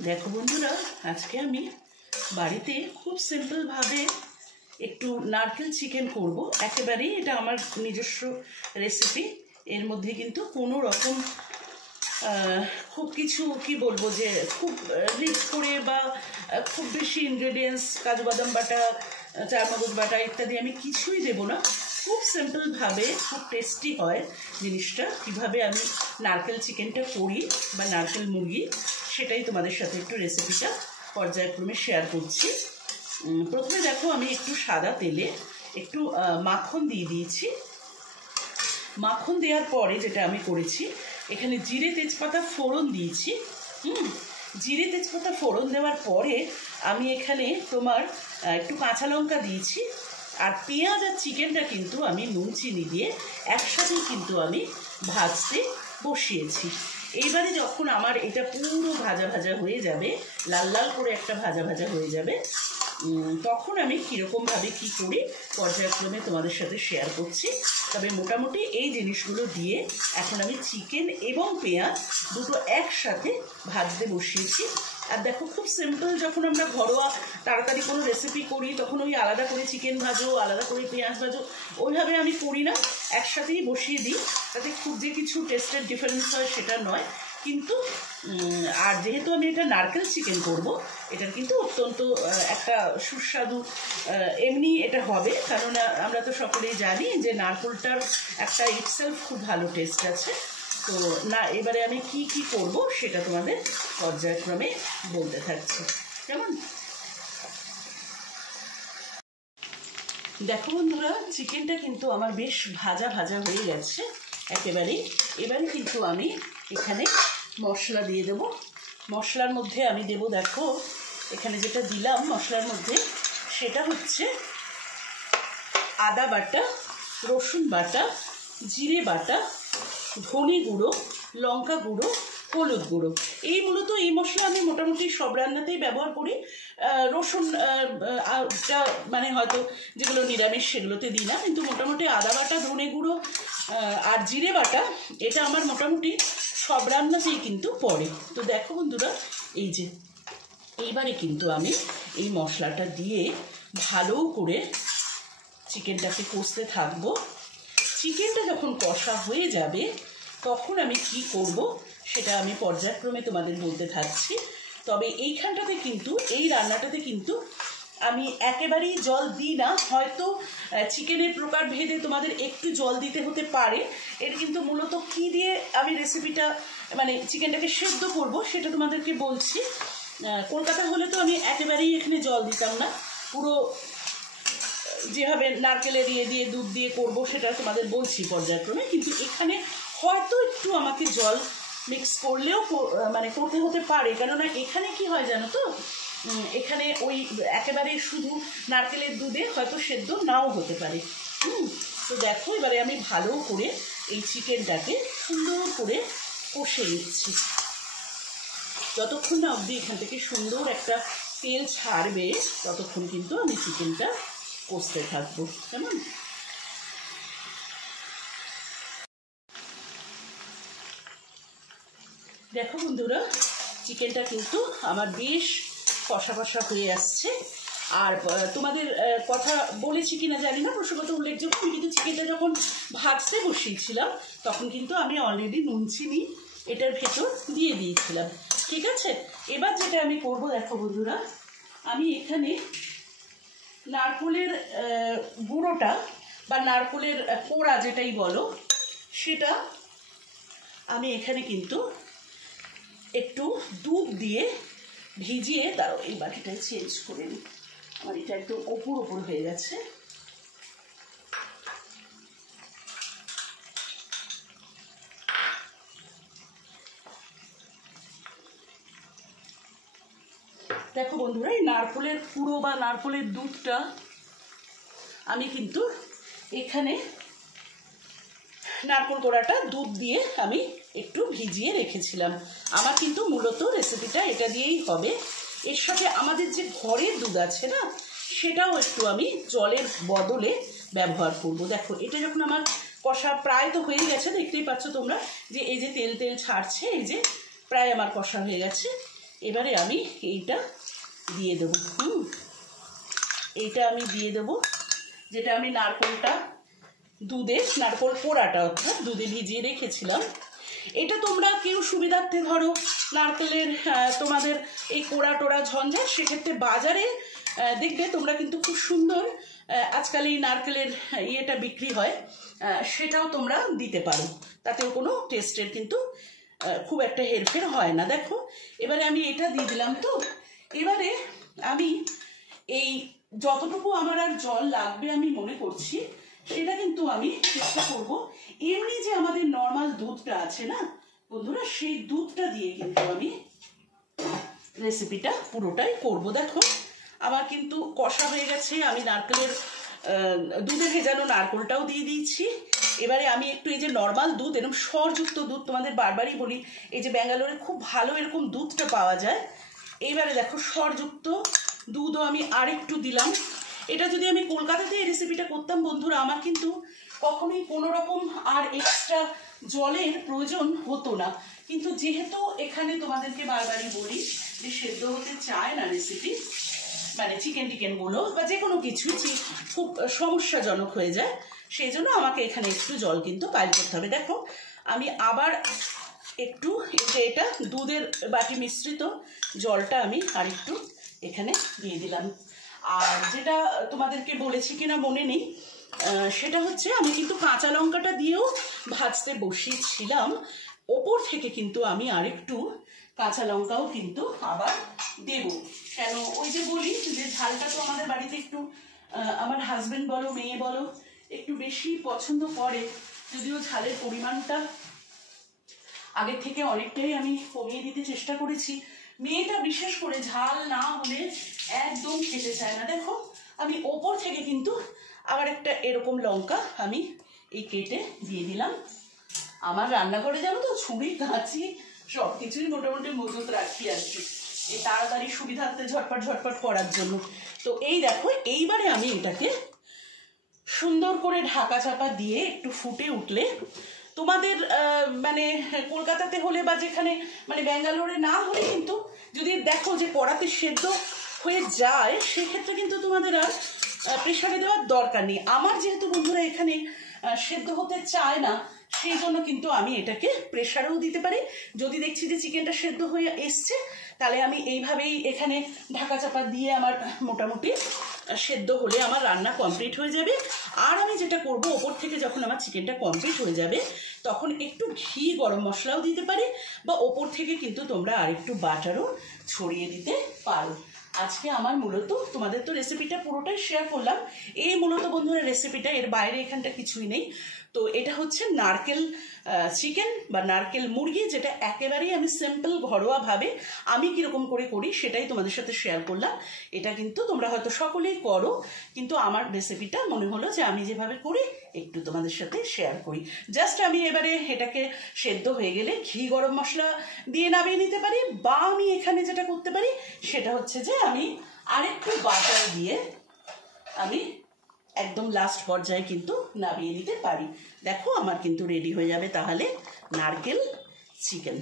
দেখো বন্ধুরা, আজকে আমি বাড়িতে খুব সিম্পলভাবে একটু নারকেল চিকেন করব। একেবারেই এটা আমার নিজস্ব রেসিপি। এর মধ্যে কিন্তু কোনো রকম খুব কিছু কি বলবো যে খুব রিচ করে বা খুব বেশি ইনগ্রেডিয়েন্টস, কাজু বাদাম বাটা, চারমগজ বাটা ইত্যাদি আমি কিছুই দেব না। খুব সিম্পলভাবে খুব টেস্টি হয় জিনিসটা। কিভাবে আমি নারকেল চিকেনটা করি বা নারকেল মুরগি, সেটাই তোমাদের সাথে একটু রেসিপিটা পর্যায়ক্রমে শেয়ার করছি। প্রথমে দেখো, আমি একটু সাদা তেলে একটু মাখন দিয়ে দিয়েছি। মাখন দেওয়ার পরে যেটা আমি করেছি, এখানে জিরে তেজপাতা ফোড়ন দিয়েছি। জিরে তেজপাতা ফোড়ন দেওয়ার পরে আমি এখানে তোমার একটু কাঁচা লঙ্কা দিয়েছি। আর পেঁয়াজ আর চিকেনটা কিন্তু আমি নুন চিনি দিয়ে একসাথেই কিন্তু আমি ভাজতে বসিয়েছি। এইবারে যখন আমার এটা পুরো ভাজা ভাজা হয়ে যাবে, লাল লাল করে একটা ভাজা ভাজা হয়ে যাবে, তখন আমি কীরকমভাবে কী করি পর্যায়ক্রমে তোমাদের সাথে শেয়ার করছি। তবে মোটামুটি এই জিনিসগুলো দিয়ে এখন আমি চিকেন এবং পেঁয়াজ দুটো একসাথে ভাজতে বসিয়েছি। আর দেখো, খুব সিম্পল, যখন আমরা ঘরোয়া তাড়াতাড়ি কোনো রেসিপি করি তখন ওই আলাদা করে চিকেন ভাজো, আলাদা করে পেঁয়াজ ভাজো, ওইভাবে আমি করি না, একসাথেই বসিয়ে দিই। তাতে খুব যে কিছু টেস্টের ডিফারেন্স হয় সেটা নয়। কিন্তু আর যেহেতু আমি এটা নারকেল চিকেন করব, এটার কিন্তু অত্যন্ত একটা সুস্বাদু এমনি এটা হবে। কারণ আমরা তো সকলেই জানি যে নারকেলটার একটা ইটসেলফ খুব ভালো টেস্ট আছে। তো না, এবারে আমি কি কি করব সেটা তোমাদের পর্যায়ক্রমে বলতে থাকছি। কেমন? দেখো বন্ধুরা, চিকেনটা কিন্তু আমার বেশ ভাজা ভাজা হয়ে গেছে একেবারেই। এবারে কিন্তু আমি এখানে মশলা দিয়ে দেব। মশলার মধ্যে আমি দেব, দেখো এখানে যেটা দিলাম মশলার মধ্যে, সেটা হচ্ছে আদা বাটা, রসুন বাটা, জিরে বাটা, ধনে গুঁড়ো, লঙ্কা গুঁড়ো, হলুদ গুঁড়ো। এই মূলত এই মশলা আমি মোটামুটি সব রান্নাতেই ব্যবহার করি। রসুনটা মানে হয়তো যেগুলো নিরামিষ সেগুলোতে দিই না, কিন্তু মোটামুটি আদা বাটা, ধনে গুঁড়ো আর জিরে বাটা এটা আমার মোটামুটি সব রান্নাতেই কিন্তু পড়ে। তো দেখো বন্ধুরা, এই যে এইবারে কিন্তু আমি এই মশলাটা দিয়ে ভালো করে চিকেনটাকে কষতে থাকবো। চিকেনটা যখন কষা হয়ে যাবে তখন আমি কি করব সেটা আমি পর্যায়ক্রমে তোমাদের বলতে থাকছি। তবে এইখানটাতে কিন্তু, এই রান্নাটাতে কিন্তু আমি একেবারেই জল দিই না। হয়তো চিকেনের প্রকার ভেদে তোমাদের একটু জল দিতে হতে পারে। এর কিন্তু মূলত কি দিয়ে আমি রেসিপিটা মানে চিকেনটাকে সেদ্ধ করব সেটা তোমাদেরকে বলছি। কলকাতা হলে তো আমি একেবারেই এখানে জল দিতাম না, পুরো যেভাবে নারকেলের দিয়ে দুধ দিয়ে করব সেটা তোমাদের বলছি পর্যায়ক্রমে। কিন্তু এখানে হয়তো একটু আমাকে জল মিক্স করলেও মানে করতে হতে পারে। কেননা এখানে কি হয় জানো তো, এখানে ওই একেবারে শুধু নারকেলের দুধে হয়তো সেদ্ধ নাও হতে পারে। তো দেখো, এবারে আমি ভালো করে এই চিকেনটাকে সুন্দর করে কষে নিচ্ছি। যতক্ষণ না অবধি এখান থেকে সুন্দর একটা তেল ছাড়বে ততক্ষণ কিন্তু আমি চিকেনটা কষতে থাকবো। কেমন? দেখো বন্ধুরা, চিকেনটা কিন্তু আমার বেশ কষা কষা হয়ে আসছে। আর তোমাদের কথা বলেছি কিনা জানি না, প্রসঙ্গত উল্লেখযোগ্য, আমি কিন্তু চিকেনটা যখন ভাজতে বসিয়েছিলাম তখন কিন্তু আমি অলরেডি নুন চিনি এটার ভেতর দিয়ে দিয়েছিলাম। ঠিক আছে, এবার যেটা আমি করব, দেখো বন্ধুরা, আমি এখানে নারকেলের গুঁড়োটা বা নারকেলের কোড়া যেটাই বলো, সেটা আমি এখানে কিন্তু একটু দুধ দিয়ে ভিজিয়ে, দাঁড়াও এই বাটিটাই চেঞ্জ করে নিই, আমার এটা একটু ওপর ওপর হয়ে গেছে। দেখো বন্ধুরা, এই নারকেলের কুড়ো বা নারকেলের দুধটা আমি কিন্তু এখানে নারকেল কোড়াটা দুধ দিয়ে আমি একটু ভিজিয়ে রেখেছিলাম। আমার কিন্তু মূলত রেসিপিটা এটা দিয়েই হবে। এর সাথে আমাদের যে ঘরের দুধ আছে না, সেটাও একটু আমি জলের বদলে ব্যবহার করব। দেখো, এটা যখন আমার কষা প্রায় তো হয়ে গেছে, দেখতেই পাচ্ছ তোমরা যে এই যে তেল তেল ছাড়ছে, এই যে প্রায় আমার কষা হয়ে গেছে। এবারে আমি এইটা দিয়ে দেবো। এইটা আমি দিয়ে দেবো, যেটা আমি নারকেলটা নারকেল কোড়াটা অর্থাৎ দুধে ভিজিয়ে রেখেছিলাম। এটা তোমরা কেউ সুবিধার্থে ধরো নারকেলের তোমাদের এই কোড়া টোড়া ঝঞ্ঝাট, সেক্ষেত্রে বাজারে দেখবে তোমরা কিন্তু খুব সুন্দর আজকাল এই নারকেলের ইয়েটা বিক্রি হয়, সেটাও তোমরা দিতে পারো, তাতেও কোনো টেস্টের কিন্তু খুব একটা হেরফের হয় না। দেখো এবারে আমি এটা দিয়ে দিলাম। তো এবারে আমি এই যতটুকু আমার আর জল লাগবে আমি মনে করছি, সেটা কিন্তু আমি চেষ্টা করব এমনি যে আমাদের নর্মাল দুধটা আছে না বন্ধুরা, সেই দুধটা দিয়ে কিন্তু আমি রেসিপিটা পুরোটাই করব। দেখো আমার কিন্তু কষা হয়ে গেছে, আমি নারকেলের দুধে ভেজানো নারকেলটাও দিয়ে দিয়েছি। এবারে আমি একটু এই যে নর্মাল দুধ, এরকম সরযুক্ত দুধ, তোমাদের বারবারই বলি এই যে ব্যাঙ্গালোরে খুব ভালো এরকম দুধটা পাওয়া যায়। এইবারে দেখো সরযুক্ত দুধও আমি আরেকটু দিলাম। এটা যদি আমি কলকাতাতে এই রেসিপিটা করতাম বন্ধুরা, আমার কিন্তু কখনোই কোনো রকম আর এক্সট্রা জলের প্রয়োজন হতো না, কিন্তু যেহেতু এখানে তোমাদেরকে বারবারই বলি যে সেদ্ধ হতে চায় না রেসিপি, মানে চিকেন টিকেনগুলো বা যে কোনো কিছুই খুব সমস্যাজনক হয়ে যায়, সেই জন্য আমাকে এখানে একটু জল কিন্তু পাইল করতে হবে। দেখো আমি আবার একটু এটা দুধের বাটি মিশ্রিত জলটা আমি আরেকটু এখানে দিয়ে দিলাম। আর যেটা তোমাদেরকে বলেছি কিনা মনে নেই, সেটা হচ্ছে আমি কিন্তু কাঁচা লঙ্কাটা দিয়েও ভাজতে বসিয়েছিলাম, ওপর থেকে কিন্তু আমি আরেকটু কাঁচা লঙ্কাও কিন্তু আবার দেব। কেন ওই যে বলি যে ঝালটা তো আমাদের বাড়িতে একটু আমার হাজবেন্ড বলো মেয়ে বলো একটু বেশি পছন্দ করে, যদিও ঝালের পরিমাণটা আগের থেকে অনেকটাই আমি কমিয়ে দিতে চেষ্টা করেছি। মেয়েটা বিশেষ করে ঝাল না হলে একদম খেতে চায় না। দেখো আমি ওপর থেকে কিন্তু আবার একটা এরকম লঙ্কা আমি এই কেটে দিয়ে দিলাম। আমার রান্নাঘরে জানো তো ছুরি কাঁচি সব কিছুই মোটামুটি মজুত রাখি আর কি, এই তাড়াতাড়ি সুবিধার্থে ঝটপট করার জন্য। তো এই দেখো এইবারে আমি এটাকে সুন্দর করে ঢাকা চাপা দিয়ে একটু ফুটে উঠলে, তোমাদের মানে কলকাতাতে হলে বা যেখানে মানে ব্যাঙ্গালোরে না হলে কিন্তু যদি দেখো যে কড়াতে সেদ্ধ হয়ে যায়, সেক্ষেত্রে কিন্তু তোমাদের আর প্রেশারে দেওয়ার দরকার নেই। আমার যেহেতু বন্ধুরা এখানে সেদ্ধ হতে চায় না, সেই জন্য কিন্তু আমি এটাকে প্রেশারেও দিতে পারি। যদি দেখছি যে চিকেনটা সেদ্ধ হয়ে এসছে, তাহলে আমি এইভাবেই এখানে ঢাকা চাপা দিয়ে আমার মোটামুটি সেদ্ধ হলে আমার রান্না কমপ্লিট হয়ে যাবে। আর আমি যেটা করব, ওপর থেকে যখন আমার চিকেনটা কমপ্লিট হয়ে যাবে তখন একটু ঘি গরম মশলাও দিতে পারি, বা ওপর থেকে কিন্তু তোমরা আরেকটু বাটারও ছড়িয়ে দিতে পারো। আজকে আমার মূলত তোমাদের তো রেসিপিটা পুরোটাই শেয়ার করলাম, এই মূলত বন্ধুরা রেসিপিটা, এর বাইরে এখানটা কিছুই নেই। তো এটা হচ্ছে নারকেল চিকেন বা নারকেল মুরগি, যেটা একেবারেই আমি সিম্পল ঘরোয়াভাবে আমি কীরকম করে করি সেটাই তোমাদের সাথে শেয়ার করলাম। এটা কিন্তু তোমরা হয়তো সকলেই করো, কিন্তু আমার রেসিপিটা মনে হলো যে আমি যেভাবে করি একটু তোমাদের সাথে শেয়ার করি। জাস্ট আমি এবারে এটাকে সেদ্ধ হয়ে গেলে ঘি গরম মশলা দিয়ে নামিয়ে নিতে পারি, বা আমি এখানে যেটা করতে পারি সেটা হচ্ছে যে আমি আরেকটু বাটার দিয়ে আমি একদম লাস্ট পর্যায়ে কিন্তু নামিয়ে নিতে পারি। দেখো আমার কিন্তু রেডি হয়ে যাবে তাহলে নারকেল চিকেন।